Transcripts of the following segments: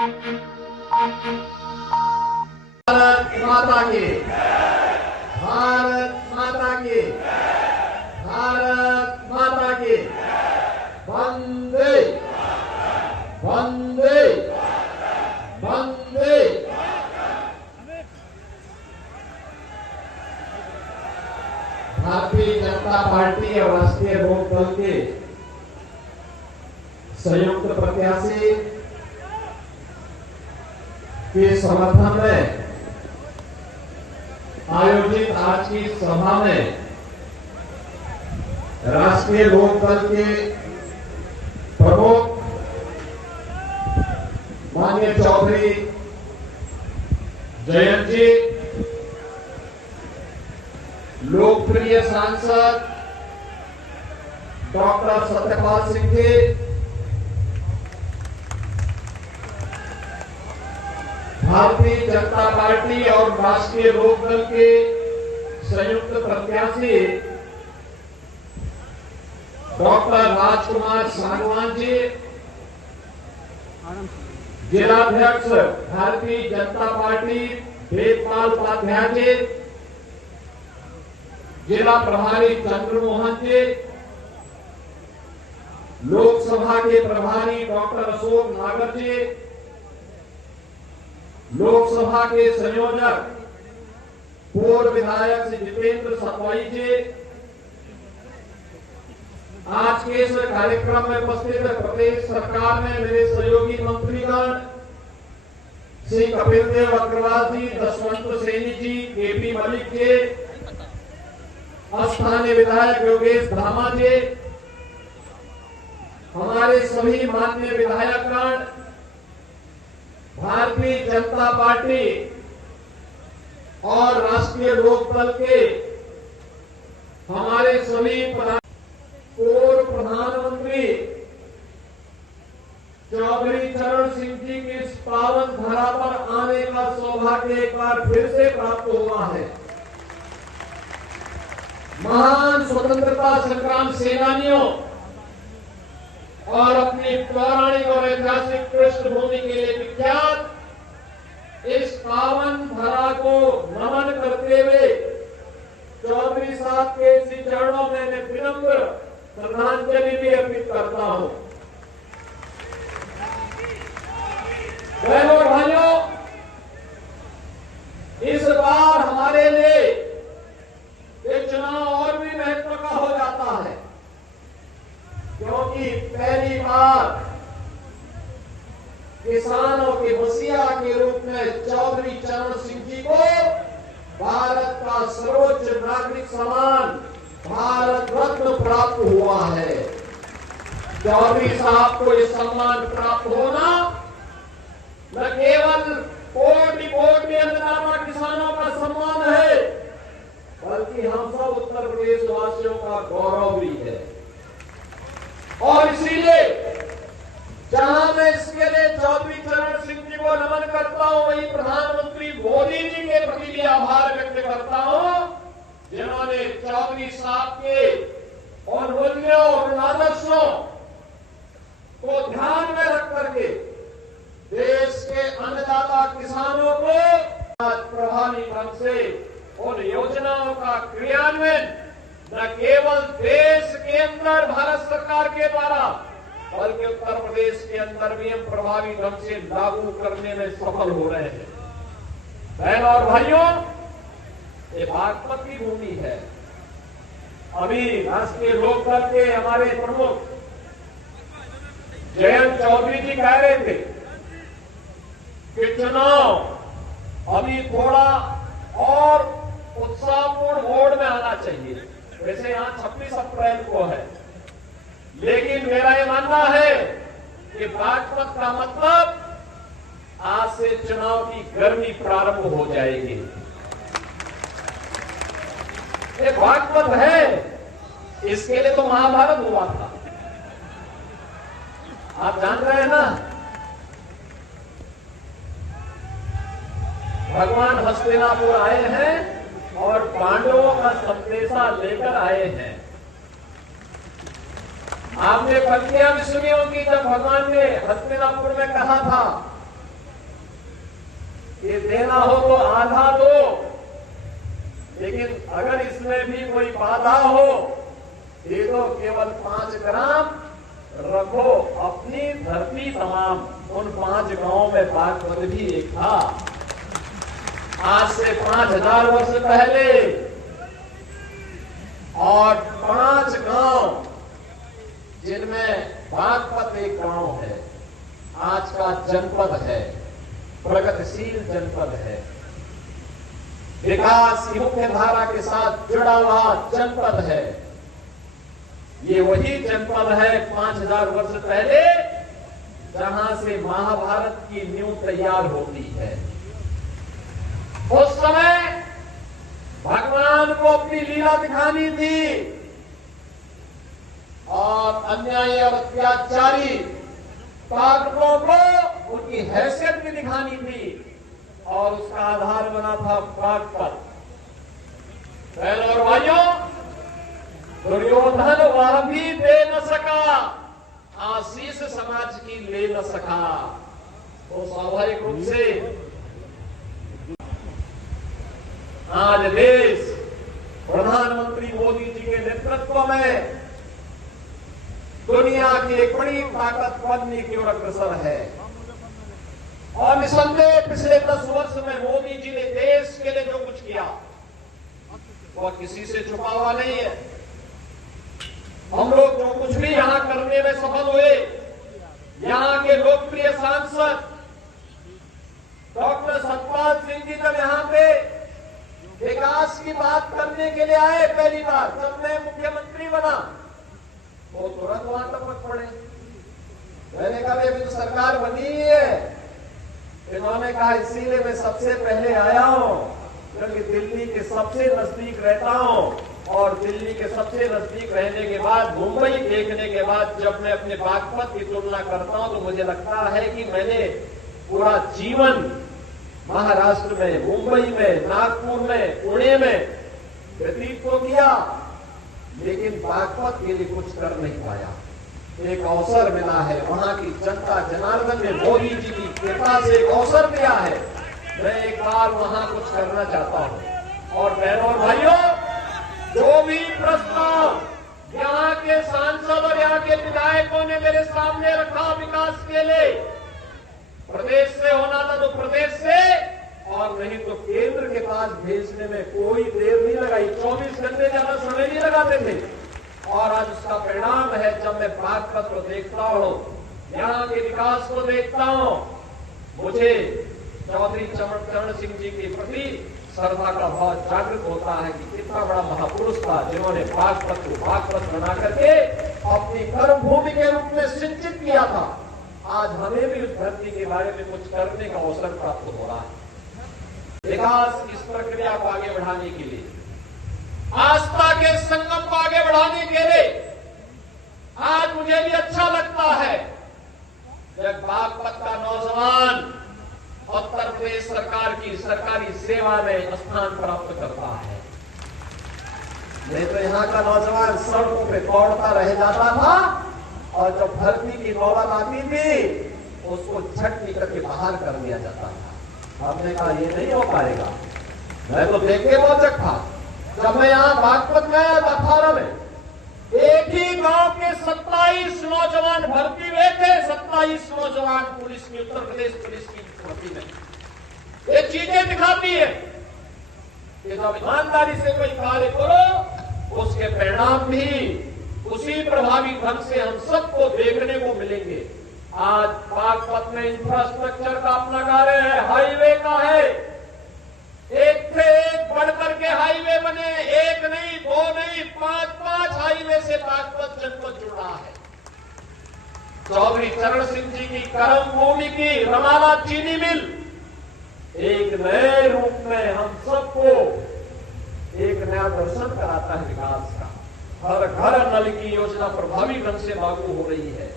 भारत माता की, भारत माता की, भारत माता की, वंदे वंदे वंदे। भारतीय जनता पार्टी और राष्ट्रीय लोकदल के संयुक्त प्रत्याशी के समर्थन में आयोजित आज की सभा में राष्ट्रीय लोकदल के प्रमुख माननीय चौधरी जयंत जी, लोकप्रिय सांसद डॉक्टर सत्यपाल सिंह जी, भारतीय जनता पार्टी और राष्ट्रीय लोकदल के संयुक्त प्रत्याशी डॉक्टर राजकुमार सांगवान जी, जिलाध्यक्ष भारतीय जनता पार्टी वेदपाल उपाध्याय जी, जिला प्रभारी चंद्रमोहन जी, लोकसभा के प्रभारी डॉक्टर अशोक नागर जी, लोकसभा के संयोजक पूर्व विधायक श्री जितेंद्र सतवाई जी, आज के इस कार्यक्रम में उपस्थित प्रदेश सरकार में मेरे सहयोगी मंत्रीगण श्री कपिल देव अग्रवाल जी, जसवंत सैनी जी, केपी मलिक जी, स्थानीय विधायक योगेश धामा जी, हमारे सभी माननीय विधायकगण, भारतीय जनता पार्टी और राष्ट्रीय लोकदल के हमारे सभी पूर्व प्रधानमंत्री चौधरी चरण सिंह जी की इस पावन धरा पर आने का सौभाग्य एक बार फिर से प्राप्त हुआ है। महान स्वतंत्रता संग्राम सेनानियों और अपनी पौराणिक और ऐतिहासिक पृष्ठभूमि के लिए विख्यात इस पावन धरा को नमन करते हुए चौधरी साहब के श्री चरणों में मैं विनम्र श्रद्धांजलि भी अर्पित करता हूं। बहनों और भाइयों, इस बार हमारे लिए ये चुनाव और भी महत्व का हो जाता है, क्योंकि पहली बार किसानों के मसीहा के रूप में चौधरी चरण सिंह जी को भारत का सर्वोच्च नागरिक सम्मान भारत रत्न प्राप्त हुआ है। चौधरी साहब को यह सम्मान प्राप्त होना न केवल कोटि कोटि अन्नदाता किसानों का सम्मान है, बल्कि हम सब उत्तर प्रदेश वासियों का गौरव भी है। और इसीलिए जहां मैं इसके लिए चौधरी चरण सिंह जी को नमन करता हूं, वही प्रधानमंत्री मोदी जी के प्रति भी आभार व्यक्त करता हूं, जिन्होंने चौधरी साहब के उन मूल्यों और आदर्शों को ध्यान में रख करके देश के अन्नदाता किसानों को प्रभावी ढंग से उन योजनाओं का क्रियान्वयन न केवल देश के अंदर भारत सरकार के द्वारा, बल्कि उत्तर प्रदेश के अंदर भी हम प्रभावी ढंग से लागू करने में सफल हो रहे हैं। बहनों और भाइयों, ये बागपत की भूमि है। अभी राष्ट्रीय लोकदल के हमारे प्रमुख जयंत चौधरी जी कह रहे थे कि चुनाव अभी थोड़ा और उत्साहपूर्ण मोड में आना चाहिए। वैसे यहां 26 अप्रैल को है, लेकिन मेरा यह मानना है कि बागपत का मतलब आज से चुनाव की गर्मी प्रारंभ हो जाएगी। ये बागपत है, इसके लिए तो महाभारत हुआ था, आप जान रहे हैं ना। भगवान हस्तिनापुर आए हैं और पांडवों का संदेशा लेकर आए हैं। आपने पंक्तियां भी सुनी होगी जब भगवान ने हस्तिनापुर में कहा था ये देना हो तो आधा दो, लेकिन अगर इसमें भी कोई बाधा हो, दे दो केवल 5 ग्राम, रखो अपनी धरती तमाम। उन 5 गांवों में बागपत भी एक था। आज से 5000 वर्ष पहले, और 5 गांव जिनमें बागपत एक गांव है, आज का जनपद है, प्रगतिशील जनपद है, विकास की मुख्य धारा के साथ जुड़ा हुआ जनपद है। ये वही जनपद है 5000 वर्ष पहले जहां से महाभारत की नींव तैयार होती है। उस समय भगवान को अपनी लीला दिखानी थी और अन्यायी और अत्याचारी ताकतों को उनकी हैसियत भी दिखानी थी, और उसका आधार बना था बागपत। बहनों और भाइयों, दुर्योधन वह भी दे न सका, आशीष समाज की ले न सका। तो स्वाभाविक रूप से आज देश प्रधानमंत्री मोदी जी के नेतृत्व में दुनिया की एक बड़ी ताकत बनने की ओर अग्रसर है। और निसंदेह पिछले 10 वर्ष में मोदी जी ने देश के लिए जो कुछ किया वह किसी से छुपा हुआ नहीं है। हम लोग जो कुछ भी यहां करने में सफल हुए, यहां के लोकप्रिय सांसद डॉक्टर सतपाल सिंह जी जब यहां पे विकास की बात करने के लिए आए पहली बार, जब मैं मुख्यमंत्री बना, वो तुरंत वहां टपक पड़े। मैंने कहा अभी तो सरकार बनी ही है। इन्होंने कहा इसीलिए मैं सबसे पहले आया हूं, क्योंकि दिल्ली के सबसे नजदीक रहता हूं, और दिल्ली के सबसे नजदीक रहने के बाद, मुंबई देखने के बाद जब मैं अपने बागपत की तुलना करता हूं तो मुझे लगता है कि मैंने पूरा जीवन महाराष्ट्र में, मुंबई में, नागपुर में, पुणे में व्यतीत तो किया, लेकिन बागपत के लिए कुछ कर नहीं पाया। एक अवसर मिला है, वहां की जनता जनार्दन ने मोदी जी की कृपा से एक अवसर दिया है। मैं एक बार वहां कुछ करना चाहता हूं। और बहनों और भाइयों, जो भी प्रस्ताव यहाँ के सांसद और यहाँ के विधायकों ने मेरे सामने रखा विकास के लिए, प्रदेश से होना था तो प्रदेश से, और नहीं तो केंद्र के पास भेजने में कोई देर नहीं लगाई। 24 घंटे ज्यादा समय नहीं लगाते थे। और आज उसका परिणाम है, जब मैं बागपत को देखता हूं, यहाँ के विकास को देखता हूं, मुझे चौधरी चरण सिंह जी के प्रति श्रद्धा का भाव जागृत होता है कि कितना बड़ा महापुरुष था जिन्होंने बागपत को बागपत बना करके अपनी कर्म भूमि के रूप में सिंचित किया था। आज हमें भी उस धरती के बारे में कुछ करने का अवसर प्राप्त हो रहा है। विकास इस प्रक्रिया को आगे बढ़ाने के लिए, आस्था के संगम को आगे बढ़ाने के लिए आज मुझे भी अच्छा लगता है जब बागपत का नौजवान उत्तर प्रदेश सरकार की सरकारी सेवा में स्थान प्राप्त करता है। नहीं तो यहाँ का नौजवान सड़कों पे दौड़ता रह जाता था, और जब भर्ती की नौबत आती थी उसको झट निकल के बाहर कर दिया जाता था। हमने कहा ये नहीं हो पाएगा। मैं तो देख के मौजक था जब मैं यहाँ बागपत में आया 18 में, एक ही गांव के 27 नौजवान भर्ती हुए थे। 27 नौजवान पुलिस की, उत्तर प्रदेश पुलिस की भर्ती में। ये चीजें दिखाती है कि जब ईमानदारी से कोई कार्य करो, उसके परिणाम भी उसी प्रभावी ढंग से हम सबको देखने को मिलेंगे। आज बागपत में इंफ्रास्ट्रक्चर का अपना कार्य है, हाईवे का है। एक से एक बढ़कर के हाईवे बने, एक नहीं, 2 नहीं, 5 हाईवे से बागपत जनपद जुड़ा है। चौधरी चरण सिंह जी की कर्म भूमि की रमाला चीनी मिल एक नए रूप में हम सबको एक नया दर्शन कराता है विकास का। हर घर नल की योजना प्रभावी ढंग से लागू हो रही है।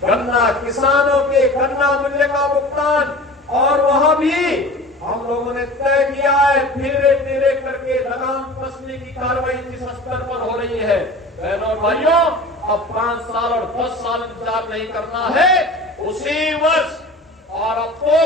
गन्ना किसानों के गन्ना मूल्य का भुगतान, और वह भी हम लोगों ने तय किया है, धीरे धीरे करके लगाम कसने की कार्रवाई जिस स्तर पर हो रही है। बहनों और भाइयों, अब 5 साल और 10 साल इंतजार नहीं करना है, उसी वर्ष। और अब तो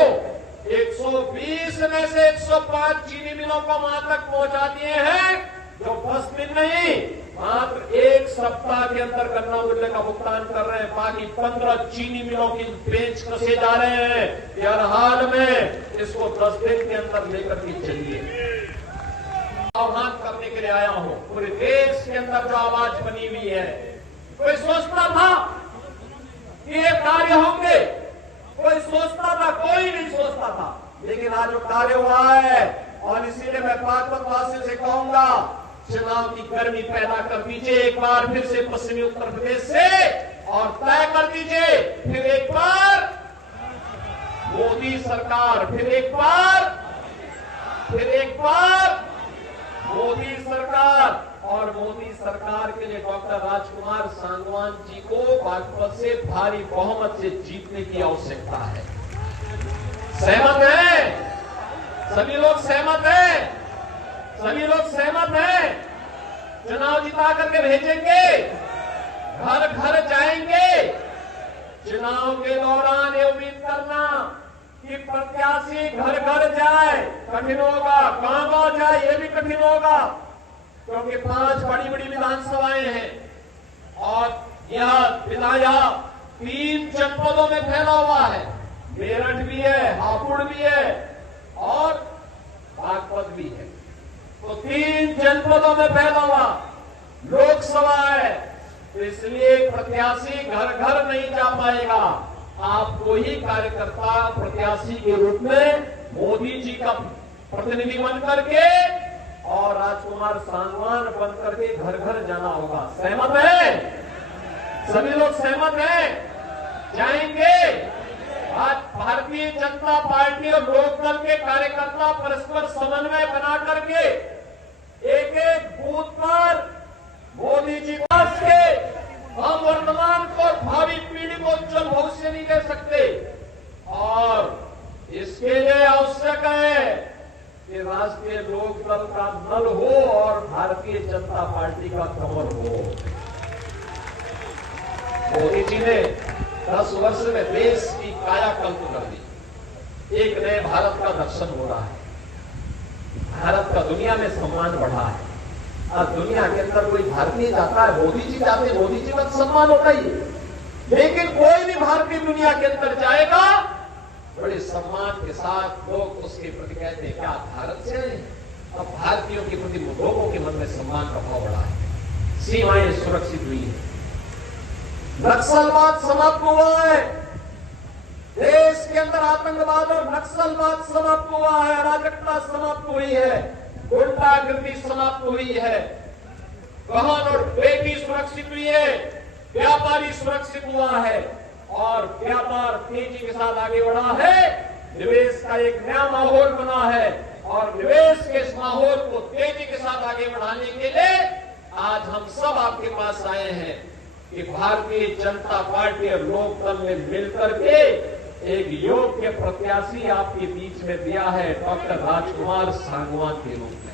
100 120 में से 105 चीनी मिलों को वहां तक पहुंचा दिए हैं जो 10 दिन नहीं, मात्र एक सप्ताह के अंदर गन्ना मूल्य का भुगतान कर रहे हैं। बाकी 15 चीनी मिलों की बेच कसे जा रहे हैं। हर हाल में इसको 10 दिन के अंदर लेकर के चलिए। आह्वान करने के लिए आया हूं, पूरे देश के अंदर जो आवाज बनी हुई है, कोई सोचता था कि ये कार्य होंगे, कोई सोचता था, कोई नहीं सोचता था, लेकिन आज वो कार्य हुआ है। और इसीलिए मैं बागपत वासियों से कहूंगा, चुनाव की गर्मी पैदा कर दीजिए एक बार फिर से पश्चिमी उत्तर प्रदेश से, और तय कर दीजिए फिर एक बार मोदी सरकार, फिर एक बार मोदी सरकार। और मोदी सरकार के लिए डॉक्टर राजकुमार सांगवान जी को बागपत से भारी बहुमत से जीतने की आवश्यकता है। सहमत हैं? सभी लोग सहमत हैं? सभी लोग सहमत हैं? चुनाव जिता करके भेजेंगे, घर घर जाएंगे। चुनाव के दौरान ये उम्मीद करना कि प्रत्याशी घर घर जाए कठिन होगा, गांव जाए ये भी कठिन होगा, क्योंकि 5 बड़ी बड़ी विधानसभाएं हैं और यह विधायक 3 जनपदों में फैला हुआ है। मेरठ भी है, हापुड़ भी है और बागपत भी है। तो 3 जनपदों में फैला हुआ लोकसभा है, तो इसलिए प्रत्याशी घर घर नहीं जा पाएगा। आपको ही कार्यकर्ता प्रत्याशी के रूप में मोदी जी का प्रतिनिधि बन करके और राजकुमार सांगवान बन करके घर घर जाना होगा। सहमत है? सभी लोग सहमत हैं? जाएंगे? आज भारतीय जनता पार्टी और लोकदल के कार्यकर्ता परस्पर समन्वय बना करके एक एक बूथ पर मोदी जी के हम वर्तमान को और भावी पीढ़ी को उज्जवल भविष्य नहीं दे सकते, और इसके लिए आवश्यक है कि राष्ट्रीय लोकदल का नल हो और भारतीय जनता पार्टी का कमल हो। मोदी जी ने 10 वर्ष में देश की कायाकल्प कर दी। एक नए भारत का दर्शन हो रहा है, भारत का दुनिया में सम्मान बढ़ा है। आज दुनिया के अंदर कोई भारतीय जाता है, मोदी जी जाते, मोदी जी का सम्मान होता ही, लेकिन कोई भी भारतीय दुनिया के अंदर जाएगा बड़े सम्मान के साथ लोग उसके प्रति कहते हैं क्या भारत से आए। अब भारतीयों के प्रति लोगों के मन में सम्मान का भाव बढ़ा है, सीमाएं सुरक्षित हुई है, नक्सलवाद समाप्त हुआ है, देश के अंदर आतंकवाद और नक्सलवाद समाप्त हुआ है, अराजकता समाप्त हुई है, गुंडागर्दी समाप्त हुई है, बहन और बेटी सुरक्षित हुई है, व्यापारी सुरक्षित हुआ है और व्यापार तेजी के साथ आगे बढ़ा है। निवेश का एक नया माहौल बना है और निवेश के इस माहौल को तेजी के साथ आगे बढ़ाने के लिए आज हम सब आपके पास आए हैं कि भारतीय जनता पार्टी और लोकदल ने मिलकर के एक योग्य प्रत्याशी आपके बीच में दिया है, डॉक्टर राजकुमार सांगवान के रूप में।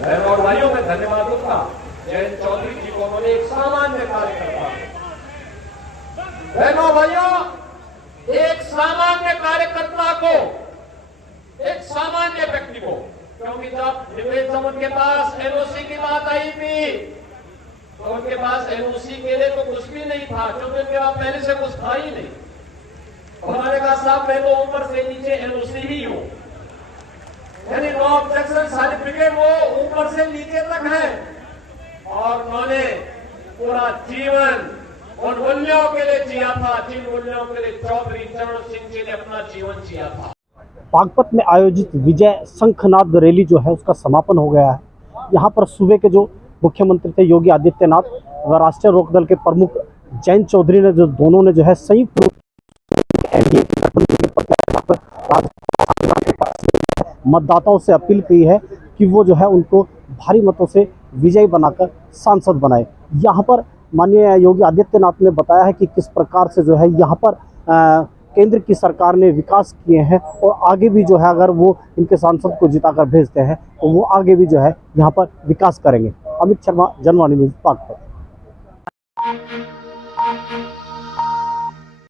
बहनों और भाइयों, मैं धन्यवाद दूंगा जयंत चौधरी जी को, उन्होंने एक सामान्य कार्यकर्ता, बहनों भाइयों, एक सामान्य कार्यकर्ता को, एक सामान्य व्यक्ति को, क्योंकि जब उनके पास एनओसी की बात आई थी तो उनके पास एनओसी के लिए तो कुछ भी नहीं था, क्योंकि उनके पास पहले से कुछ था ही नहीं। उन्होंने कहा साहब मैं तो ऊपर से नीचे एनओसी ही हूं, यानी नो ऑब्जेक्शन सर्टिफिकेट वो ऊपर से नीचे तक है। और उन्होंने पूरा जीवन उन मूल्यों के लिए जिया था जिन मूल्यों के लिए चौधरी चरण सिंह जी ने अपना जीवन जिया था। बागपत में आयोजित विजय शंखनाद रैली जो है उसका समापन हो गया है। यहाँ पर सूबे के जो मुख्यमंत्री थे योगी आदित्यनाथ व राष्ट्रीय लोकदल के प्रमुख जयंत चौधरी ने दोनों ने जो है संयुक्त रूप मतदाताओं से अपील की है कि वो जो है उनको भारी मतों से विजयी बनाकर सांसद बनाए। यहाँ पर माननीय योगी आदित्यनाथ ने बताया है कि किस प्रकार से जो है यहाँ पर केंद्र की सरकार ने विकास किए हैं और आगे भी जो है अगर वो इनके सांसद को जिताकर भेजते हैं तो वो आगे भी जो है यहाँ पर विकास करेंगे। अमित शर्मा, जनवाणी न्यूज़, बागपत।